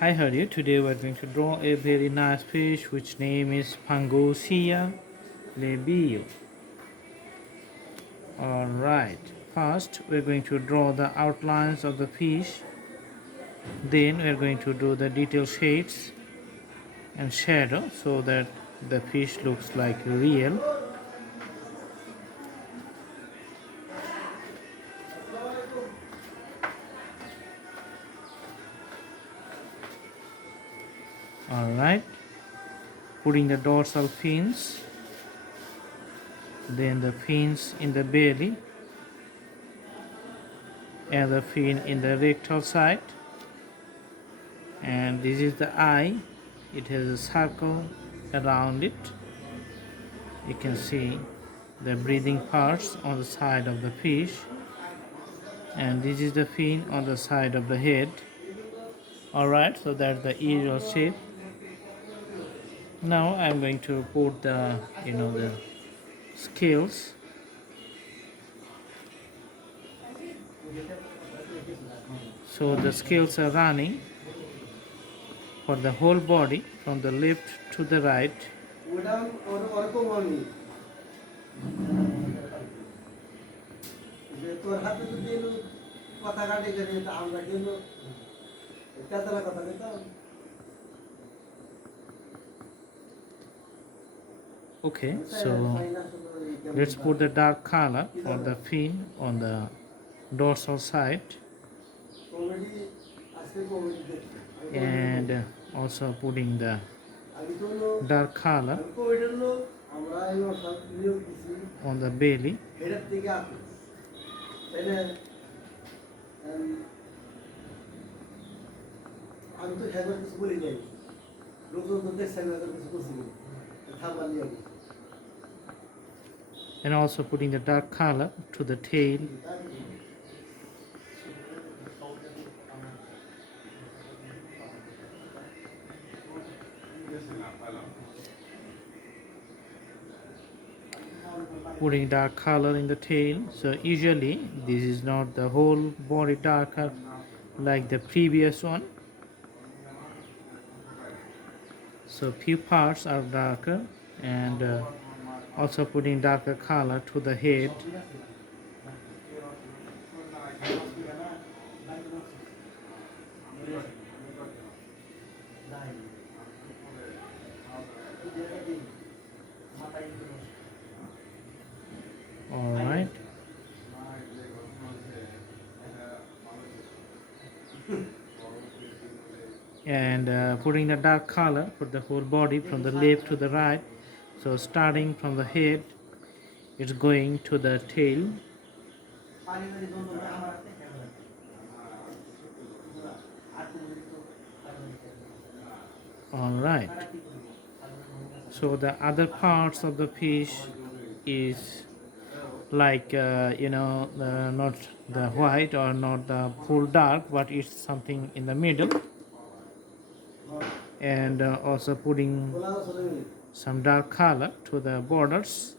Hi Harry, today we're going to draw a very nice fish which name is pangusia labeo. Alright, first we're going to draw the outlines of the fish, then we're going to do the detail shades and shadow so that the fish looks like real. Alright, putting the dorsal fins, then the fins in the belly and the fin in the rectal side, and this is the eye. It has a circle around it. You can see the breathing parts on the side of the fish, and this is the fin on the side of the head. Alright, so that's the usual shape. Now I'm going to put the scales. So the scales are running for the whole body from the left to the right. Okay, so let's put the dark color for the fin on the dorsal side, and also putting the dark color on the belly. And also putting the dark color to the tail. Putting dark color in the tail. So usually this is not the whole body darker like the previous one. So few parts are darker, and also putting darker color to the head. All right. And putting the dark color for the whole body from the left to the right. So starting from the head, it's going to the tail. All right. So the other parts of the fish is like not the white or not the full dark, but it's something in the middle. And also putting some dark color to the borders.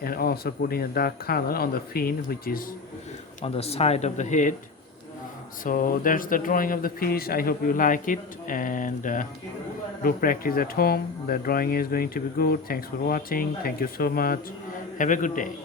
And also putting a dark color on the fin, which is on the side of the head. So that's the drawing of the fish. I hope you like it, and do practice at home. The drawing is going to be good. Thanks for watching. Thank you so much. Have a good day.